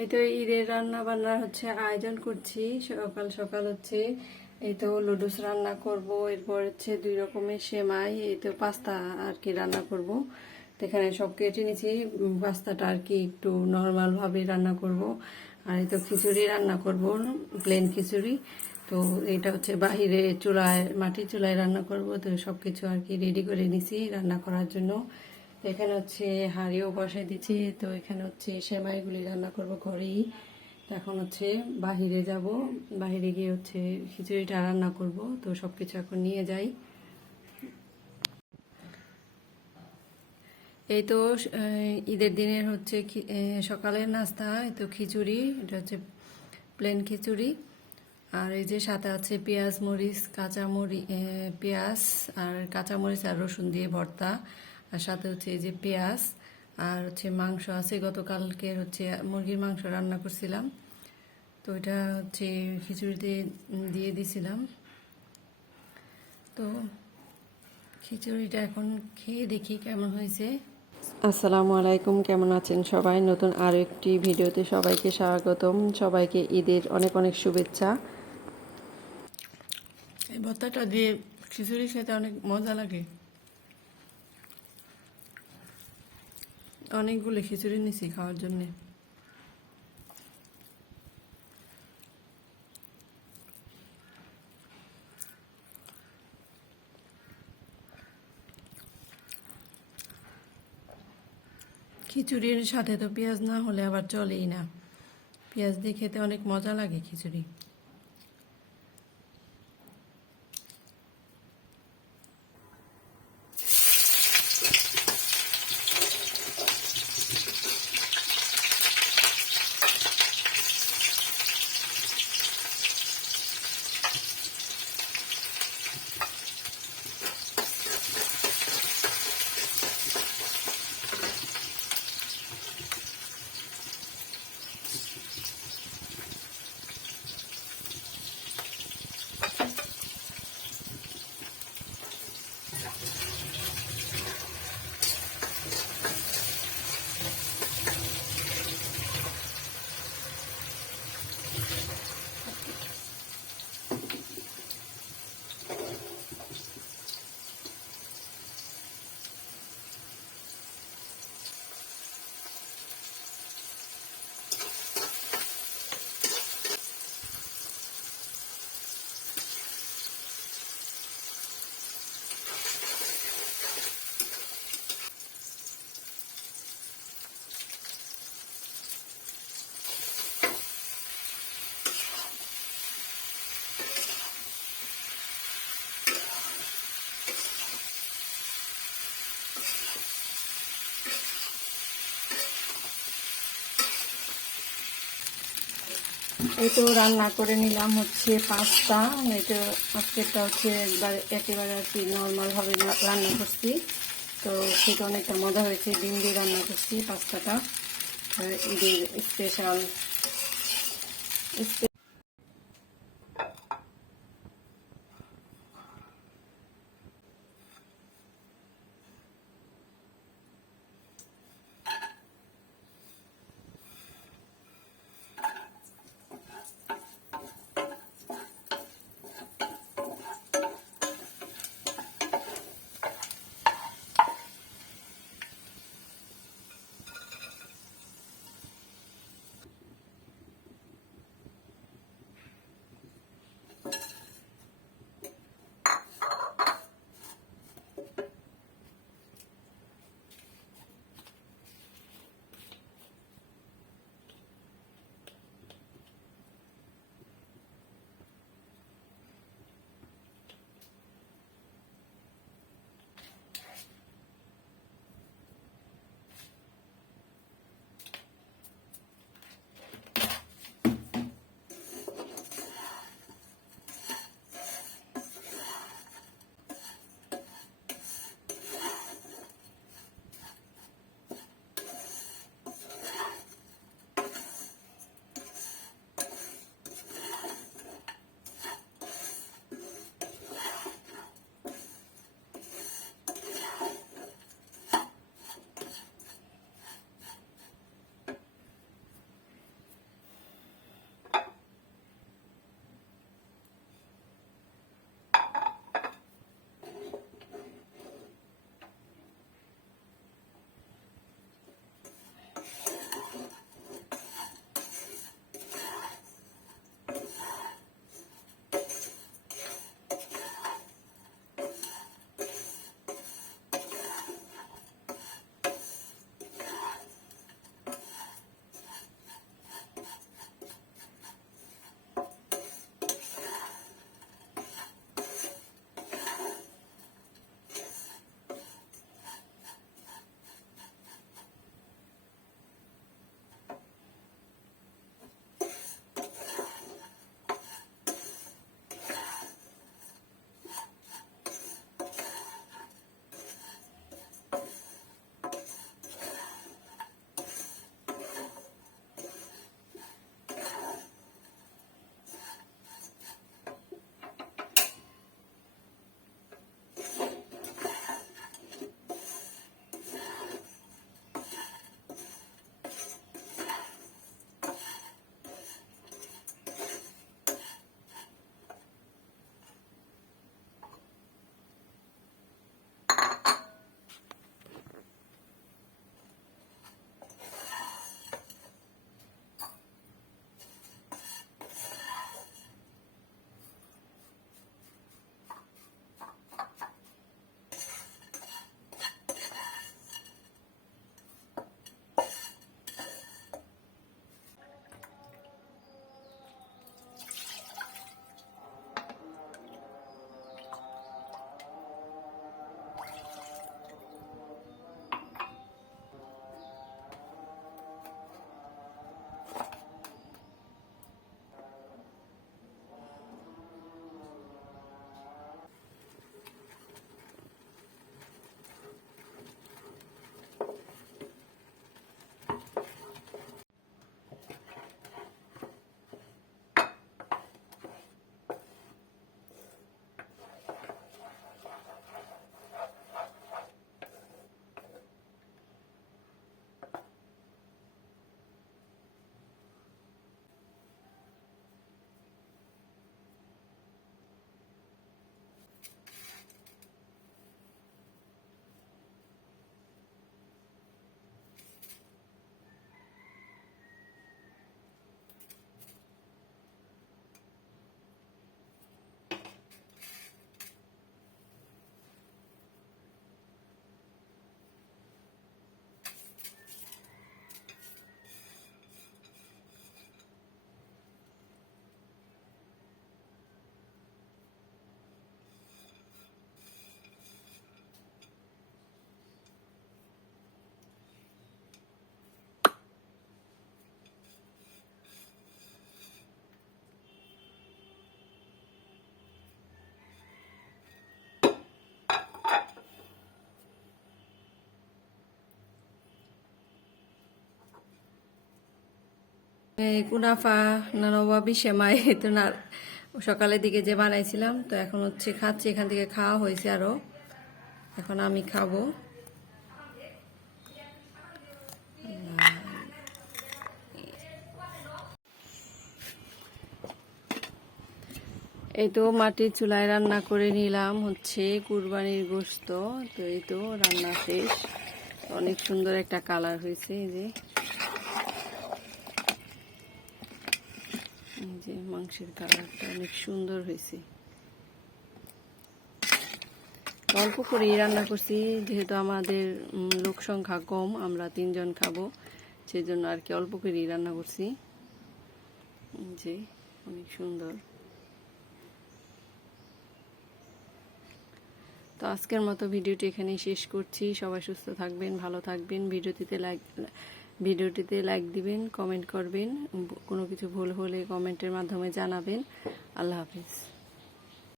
এই তো ঈদের রান্না বান্নার হচ্ছে আয়োজন করছি। সকাল সকাল হচ্ছে এই তো লুডুস রান্না করব, এরপর হচ্ছে দুই রকমের সেমাই, এই তো পাস্তা আর কি রান্না করব। এখানে সব কেটে নিয়েছি পাস্তাটা আর কি একটু নর্মাল ভাবে রান্না করব। আর এই তো খিচুড়ি রান্না করব প্লেন খিচুড়ি। তো এটা হচ্ছে বাহিরে চুলায়, মাটির চুলায় রান্না করব। তো সব কিছু আর কি রেডি করে নিছি রান্না করার জন্য। এখানে হচ্ছে হাঁড়িও বসাই দিচ্ছি, তো এখানে হচ্ছে সেমাইগুলি রান্না করব ঘরেই। এখন হচ্ছে বাহিরে যাব, বাহিরে গিয়ে হচ্ছে খিচুড়িটা রান্না করব, তো সব কিছু এখন নিয়ে যাই। এই তো ঈদের দিনের হচ্ছে সকালের নাস্তা তো খিচুড়ি, এটা হচ্ছে প্লেন খিচুড়ি। আর এই যে সাথে আছে পেঁয়াজ মরিচ কাঁচা মরি পেঁয়াজ, আর কাঁচামরিচ আর রসুন দিয়ে ভর্তা। আর সাথে হচ্ছে এই যে পেঁয়াজ আর হচ্ছে মাংস আছে গতকালকে হচ্ছে মুরগির মাংস রান্না করছিলাম। তো এটা হচ্ছে খিচুড়িতে দিয়ে দিছিলাম। তো খিচুড়িটা এখন খেয়ে দেখি কেমন হয়েছে। আসসালামু আলাইকুম কেমন আছেন সবাই? নতুন আরও একটি ভিডিওতে সবাইকে স্বাগতম। সবাইকে ঈদের অনেক অনেক শুভেচ্ছা। এই ভর্তাটা দিয়ে খিচুড়ি খেতে অনেক মজা লাগে। অনেকগুলো খিচুড়ি নিছি খাওয়ার জন্যে। খিচুড়ির সাথে তো পেঁয়াজ না হলে আবার চলেই না। পেঁয়াজ দিয়ে খেতে অনেক মজা লাগে খিচুড়ি। এই তো রান্না করে নিলাম হচ্ছে পাস্তা। এটা আজকেরটা হচ্ছে একবার একেবারে আর কি নর্মালভাবে রান্না করছি। তো সেটা অনেকটা মজা হয়েছে, ডিম দিয়ে রান্না করছি পাস্তাটা। ঈদের স্পেশাল কুনাফা নবাবি সেমাই তো না, সকালের দিকে যে বানাইছিলাম, তো এখন হচ্ছে খাচ্ছি, এখান থেকে খাওয়া হয়েছে আরও। এখন আমি খাব। এই তো মাটির চুলায় রান্না করে নিলাম হচ্ছে কুরবানির গোস্ত তো এই তো রান্না শেষ। অনেক সুন্দর একটা কালার হয়েছে এই যে। যে মাংসের কালারটা অনেক সুন্দর হয়েছে। অল্প করেই রান্না করছি, যেহেতু আমাদের লোক সংখ্যা কম, আমরা তিনজন খাব সেই জন্য আর কি অল্প করেই রান্না করছি। যে অনেক সুন্দর। তো আজকের মতো ভিডিওটি এখানেই শেষ করছি। সবাই সুস্থ থাকবেন, ভালো থাকবেন। ভিডিওটিতে লাইক ভিডিওটিতে লাইক দিবেন কমেন্ট করবেন কোনো কিছু ভুল হলে কমেন্টের মাধ্যমে জানাবেন। আল্লাহ হাফিজ।